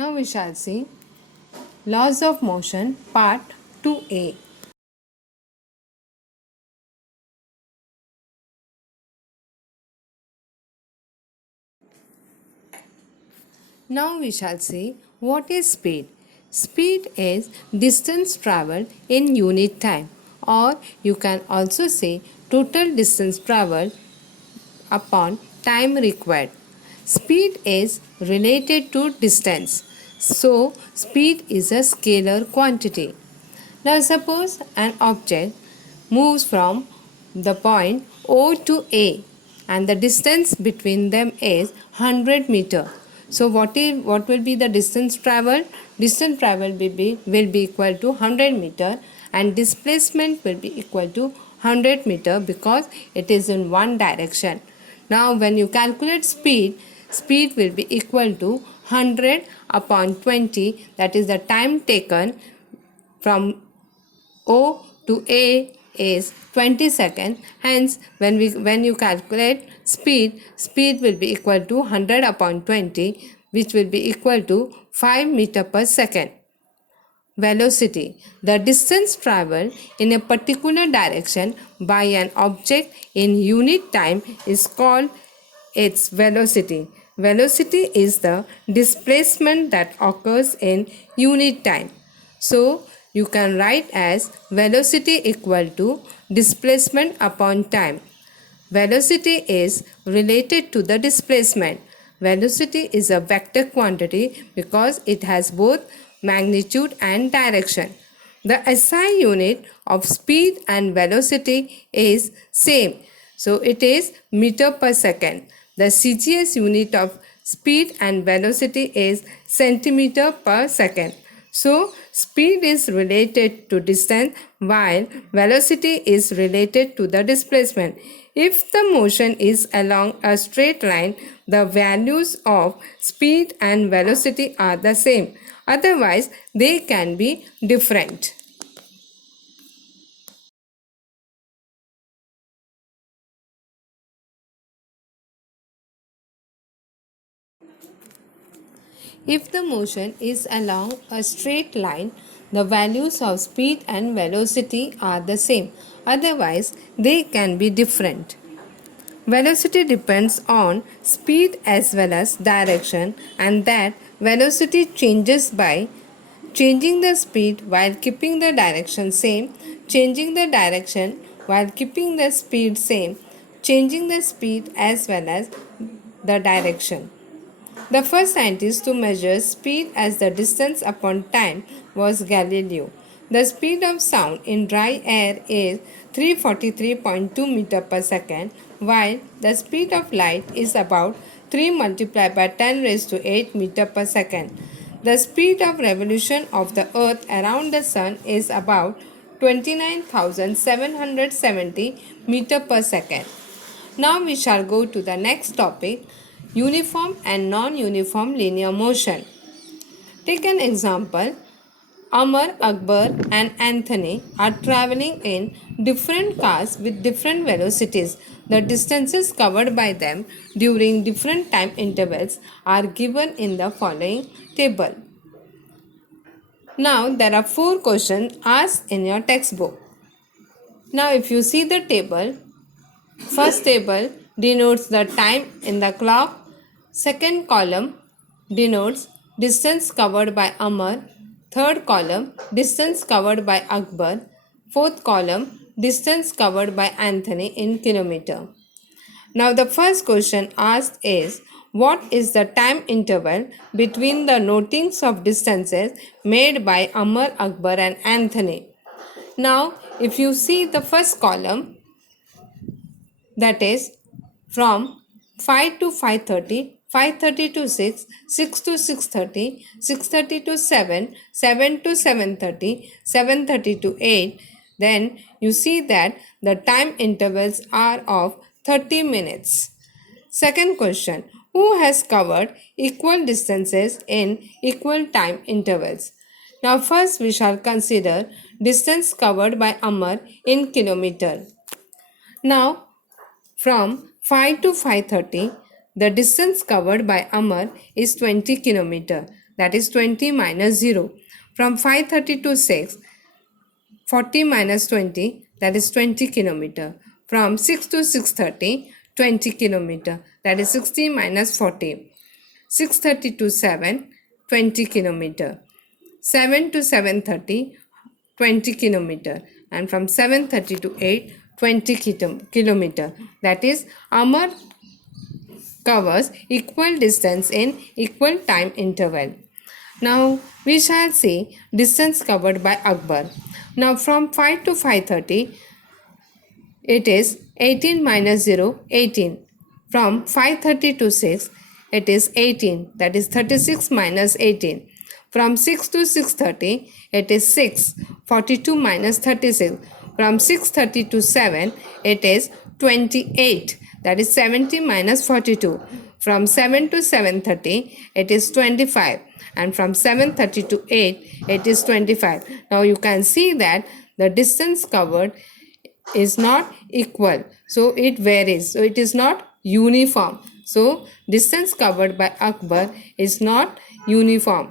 Now we shall see Laws of Motion Part 2a. Now we shall see what is speed. Speed is distance travelled in unit time, or you can also say total distance travelled upon time required. Speed is related to distance, so speed is a scalar quantity. Now suppose an object moves from the point O to A and the distance between them is 100 meter. So what will be the distance traveled? Distance traveled will be equal to 100 meter and displacement will be equal to 100 meter because it is in one direction. Now when you calculate speed, speed will be equal to 100 upon 20, that is the time taken from O to A is 20 seconds. Hence, when you calculate speed, speed will be equal to 100 upon 20, which will be equal to 5 meter per second. Velocity. The distance traveled in a particular direction by an object in unit time is called its velocity. Velocity is the displacement that occurs in unit time. So, you can write as velocity equal to displacement upon time. Velocity is related to the displacement. Velocity is a vector quantity because it has both magnitude and direction. The SI unit of speed and velocity is same. So it is meter per second. The CGS unit of speed and velocity is centimeter per second. So speed is related to distance while velocity is related to the displacement. If the motion is along a straight line, the values of speed and velocity are the same. Otherwise, they can be different. If the motion is along a straight line, the values of speed and velocity are the same. Otherwise, they can be different. Velocity depends on speed as well as direction, and that velocity changes by changing the speed while keeping the direction same, changing the direction while keeping the speed same, changing the speed as well as the direction. The first scientist to measure speed as the distance upon time was Galileo. The speed of sound in dry air is 343.2 meter per second, while the speed of light is about 3 multiplied by 10 raised to 8 meter per second. The speed of revolution of the earth around the sun is about 29,770 meter per second. Now we shall go to the next topic, uniform and non-uniform linear motion. Take an example. Amar, Akbar and Anthony are traveling in different cars with different velocities. The distances covered by them during different time intervals are given in the following table. Now there are 4 questions asked in your textbook. Now if you see the table, first table denotes the time in the clock. Second column denotes distance covered by Amar. Third column distance covered by Akbar. Fourth column distance covered by Anthony in kilometer. Now the first question asked is, what is the time interval between the notings of distances made by Amar, Akbar and Anthony? Now if you see the first column, that is from 5 to 5:30, 5:30 to 6, 6 to 6:30, 6:30 to 7, 7 to 7:30, 7:30 to 8, then you see that the time intervals are of 30 minutes. Second question, who has covered equal distances in equal time intervals? Now first we shall consider distance covered by Amar in kilometer. Now from 5 to 5:30, the distance covered by Amar is 20 km. that is 20 minus 0. From 5:30 to 6, 40 minus 20, that is 20 kilometer. From 6 to 6:30, 20 kilometer, that is 60 minus 40. 6:30 to 7, 20 kilometer. 7 to 7:30, 20 kilometer. And from 7:30 to 8, 20 kilometer. That is, Amar covers equal distance in equal time interval. Now we shall see distance covered by Akbar. Now from 5 to 5:30, it is 18 minus 0, 18. From 5:30 to 6, it is 18, that is 36 minus 18. From 6 to 6:30, it is 6, 42 minus 36. From 6:30 to 7, it is 28, that is 70 minus 42. From 7 to 7:30, it is 25. And from 7:30 to 8, it is 25. Now you can see that the distance covered is not equal, so it varies, so it is not uniform. So distance covered by Akbar is not uniform.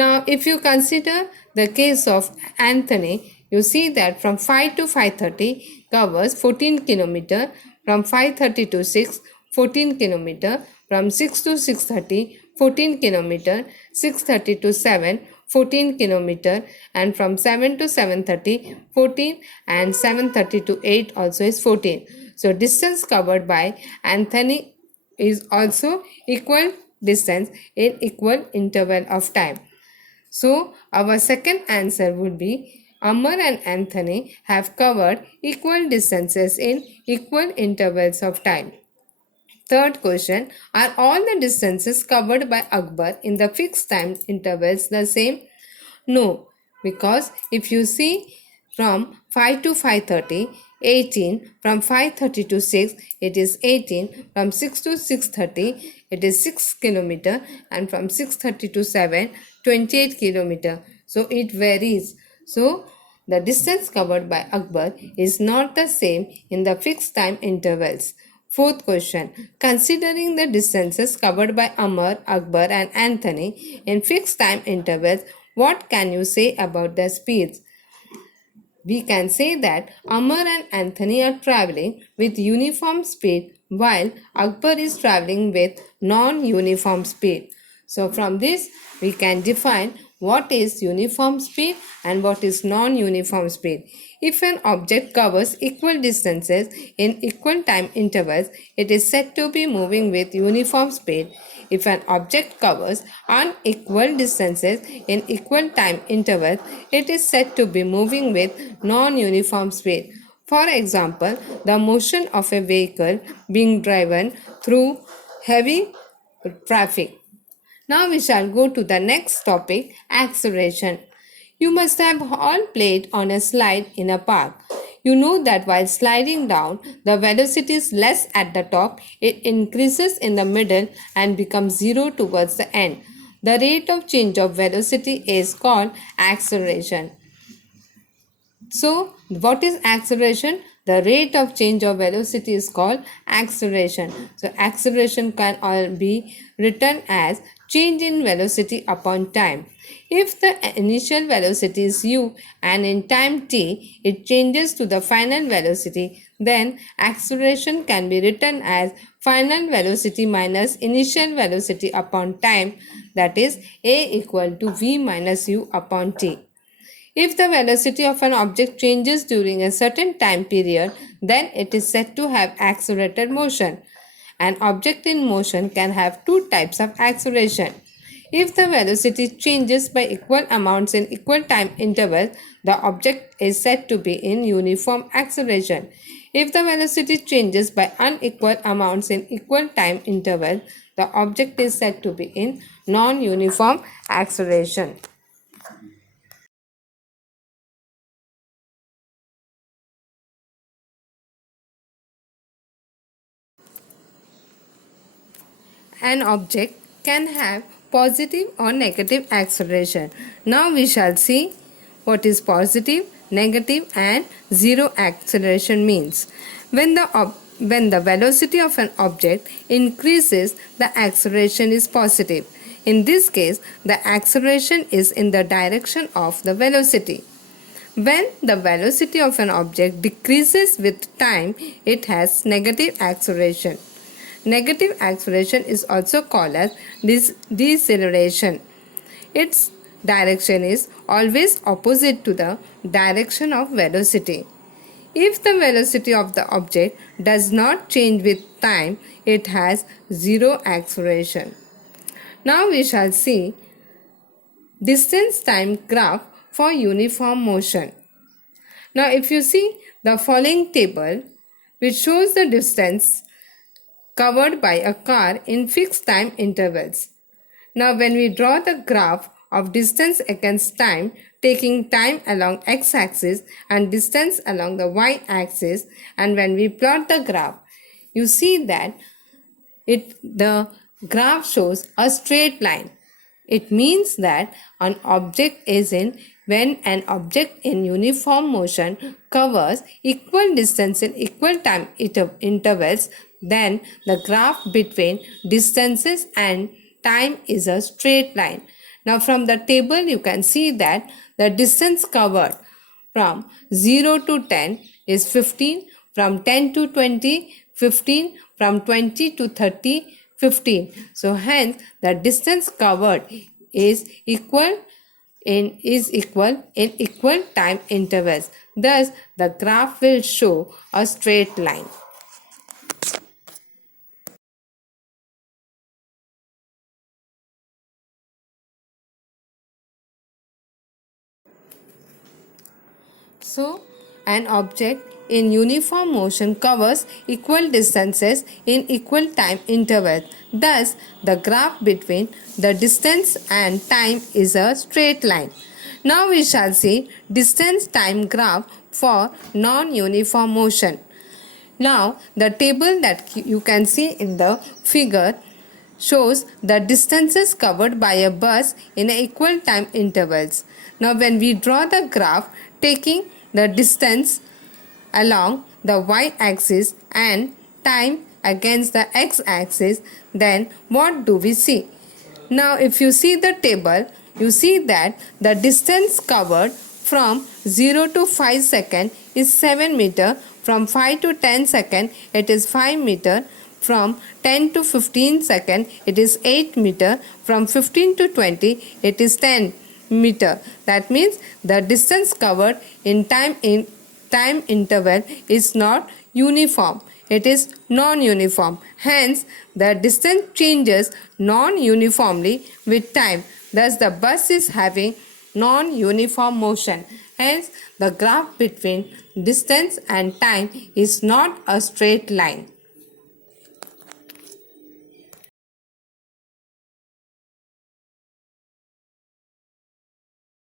Now if you consider the case of Anthony, you see that from 5 to 5:30 covers 14 kilometer. From 5:30 to 6, 14 kilometer. From 6 to 6:30, 14 kilometer. 6:30 to 7, 14 kilometer. And from 7 to 7:30, 14. And 7:30 to 8 also is 14. So distance covered by Anthony is also equal distance in equal interval of time. So our second answer would be Amar and Anthony have covered equal distances in equal intervals of time. Third question, are all the distances covered by Akbar in the fixed time intervals the same? No, because if you see from 5 to 5:30, 18. From 5:30 to 6, it is 18. From 6 to 6:30, it is 6 kilometer. And from 6:30 to 7, 28 kilometer. So it varies. So the distance covered by Akbar is not the same in the fixed time intervals. Fourth question. Considering the distances covered by Amar, Akbar and Anthony in fixed time intervals, what can you say about their speeds? We can say that Amar and Anthony are traveling with uniform speed while Akbar is traveling with non-uniform speed. So from this we can define what is uniform speed and what is non-uniform speed. If an object covers equal distances in equal time intervals, it is said to be moving with uniform speed. If an object covers unequal distances in equal time intervals, it is said to be moving with non-uniform speed. For example, the motion of a vehicle being driven through heavy traffic. Now we shall go to the next topic, acceleration. You must have all played on a slide in a park. You know that while sliding down, the velocity is less at the top, it increases in the middle and becomes zero towards the end. The rate of change of velocity is called acceleration. So, what is acceleration? The rate of change of velocity is called acceleration. So, acceleration can all be written as change in velocity upon time. If the initial velocity is u and in time t it changes to the final velocity, then acceleration can be written as final velocity minus initial velocity upon time, that is a equal to v minus u upon t. If the velocity of an object changes during a certain time period, then it is said to have accelerated motion. An object in motion can have two types of acceleration. If the velocity changes by equal amounts in equal time intervals, the object is said to be in uniform acceleration. If the velocity changes by unequal amounts in equal time intervals, the object is said to be in non-uniform acceleration. An object can have positive or negative acceleration. Now we shall see what is positive, negative and zero acceleration means. When the velocity of an object increases, the acceleration is positive. In this case, the acceleration is in the direction of the velocity. When the velocity of an object decreases with time, it has negative acceleration. Negative acceleration is also called as deceleration. Its direction is always opposite to the direction of velocity. If the velocity of the object does not change with time, it has zero acceleration. Now we shall see distance time graph for uniform motion. Now if you see the following table which shows the distance covered by a car in fixed time intervals. Now when we draw the graph of distance against time, taking time along x-axis and distance along the y-axis, and when we plot the graph, you see that the graph shows a straight line. It means that an object is in when an object in uniform motion covers equal distance in equal time intervals, then the graph between distances and time is a straight line. Now from the table you can see that the distance covered from 0 to 10 is 15, from 10 to 20, 15, from 20 to 30, 15. So hence the distance covered is equal in equal time intervals. Thus the graph will show a straight line. So, an object in uniform motion covers equal distances in equal time intervals. Thus, the graph between the distance and time is a straight line. Now we shall see distance time graph for non-uniform motion. Now, the table that you can see in the figure shows the distances covered by a bus in equal time intervals. Now, when we draw the graph taking the distance along the y-axis and time against the x-axis, then what do we see? Now, if you see the table, you see that the distance covered from 0 to 5 seconds is 7 meter, from 5 to 10 seconds it is 5 meter, from 10 to 15 seconds it is 8 meter, from 15 to 20 it is 10 meter. That means the distance covered in time interval is not uniform. It is non-uniform. Hence, the distance changes non-uniformly with time. Thus, the bus is having non-uniform motion. Hence, the graph between distance and time is not a straight line.